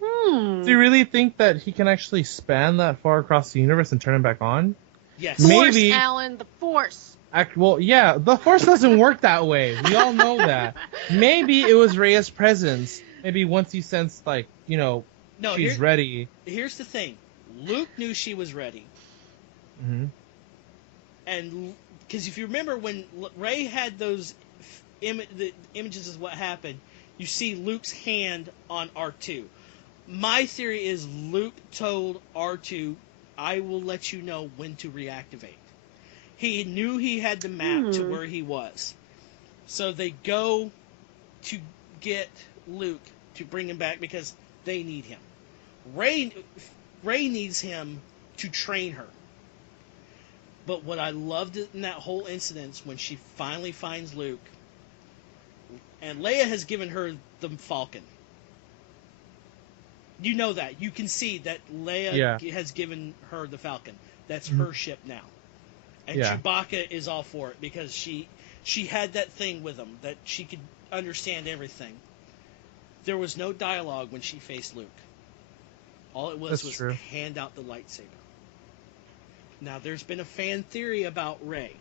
Do you really think that he can actually span that far across the universe and turn him back on? Yes. Maybe. Force, Alan, the Force. Well, yeah, the Force doesn't work that way. We all know that. Maybe it was Rey's presence. Maybe once he sensed, she's ready. Here's the thing. Luke knew she was ready. Mm-hmm. And because if you remember when Rey had those the images of what happened, you see Luke's hand on R2. My theory is Luke told R2, I will let you know when to reactivate. He knew he had the map to where he was. So they go to get Luke to bring him back because they need him. Rey needs him to train her. But what I loved in that whole incident when she finally finds Luke, and Leia has given her the Falcon. You know that. You can see that Leia has given her the Falcon. That's her ship now. And Chewbacca is all for it because she had that thing with him that she could understand everything. There was no dialogue when she faced Luke. All it was true. Hand out the lightsaber. Now, there's been a fan theory about Rey.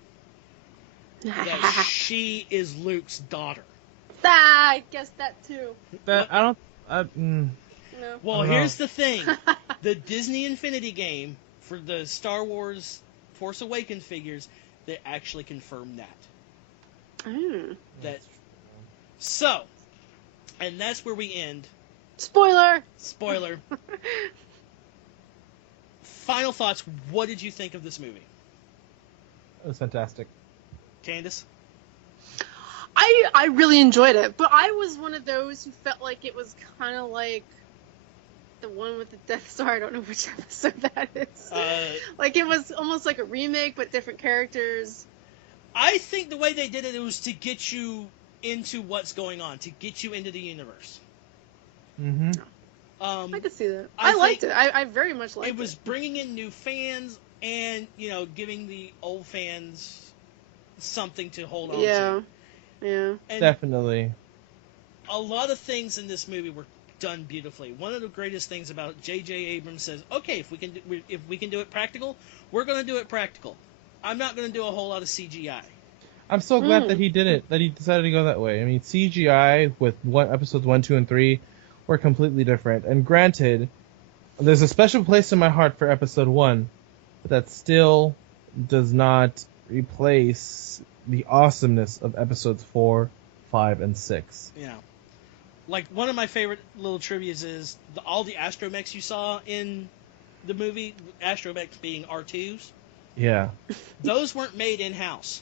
That she is Luke's daughter. I guessed that too. No. Well, here's the thing. The Disney Infinity game for the Star Wars Force Awakens figures, they actually confirmed that. So, and that's where we end. Spoiler! Final thoughts. What did you think of this movie? It was fantastic. Candice? I really enjoyed it, but I was one of those who felt like it was kind of like the one with the Death Star. I don't know which episode that is. Like it was almost like a remake, but different characters. I think the way they did it was to get you into what's going on, to get you into the universe. Mm-hmm. I could see that. I liked it. I very much liked it. It was bringing in new fans and, giving the old fans something to hold on to. Yeah. And definitely. A lot of things in this movie were done beautifully. One of the greatest things about J.J. Abrams says, okay, if we can do it practical, we're going to do it practical. I'm not going to do a whole lot of CGI. I'm so glad that he did it, that he decided to go that way. I mean, CGI with episodes 1, 2, and 3 were completely different. And granted, there's a special place in my heart for episode 1, but that still does not replace the awesomeness of episodes 4, 5, and 6. Yeah. Like, one of my favorite little trivias is all the astromechs you saw in the movie, astromechs being R2s. Yeah. Those weren't made in-house.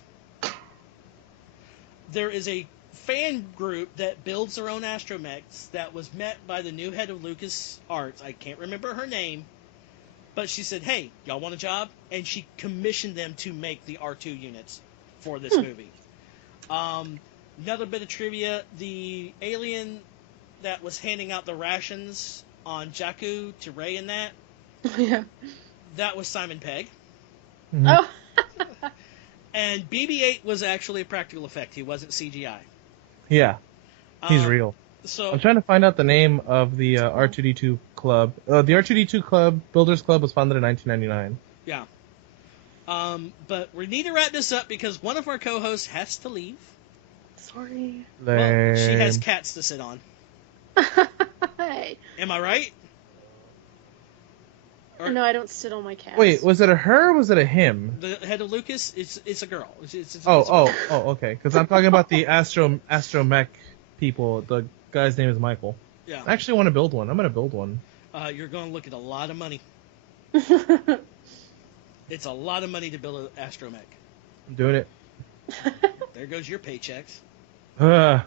There is a fan group that builds their own astromechs that was met by the new head of LucasArts. I can't remember her name, but she said, hey, y'all want a job? And she commissioned them to make the R2 units for this movie. Another bit of trivia: the alien that was handing out the rations on Jakku to Rey in Yeah. that was Simon Pegg. Mhm. Oh. And BB-8 was actually a practical effect. He wasn't CGI. Yeah, he's real. So I'm trying to find out the name of the R2D2 club. The R2D2 club, Builders Club, was founded in 1999. yeah. But we need to wrap this up because one of our co-hosts has to leave. Sorry. Well, she has Lame. cats to sit on. Hey. Am I right? Or- No, I don't sit on my cats. Wait, was it a her or was it a him? The head of Lucas, it's a girl. It's Oh, okay. Because I'm talking about the astromech people. The guy's name is Michael. Yeah. I actually want to build one. I'm gonna build one. You're going to look at a lot of money. It's a lot of money to build an astromech. I'm doing it. There goes your paychecks. I'm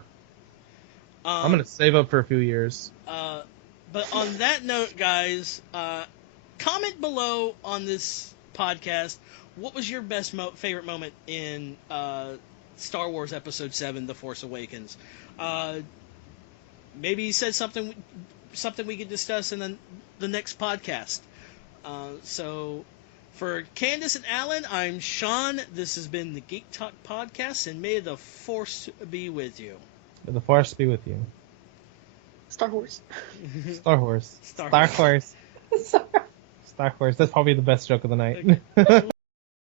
gonna save up for a few years. But on that note, guys, comment below on this podcast. What was your best favorite moment in Star Wars Episode 7, The Force Awakens? Maybe you said something we could discuss in the next podcast. So for Candice and Alan, I'm Sean. This has been the Geek Talk Podcast, and may the Force be with you. May the Force be with you. Star Wars. Star Wars. Star Star Wars. Sorry. Star Wars. That's probably the best joke of the night.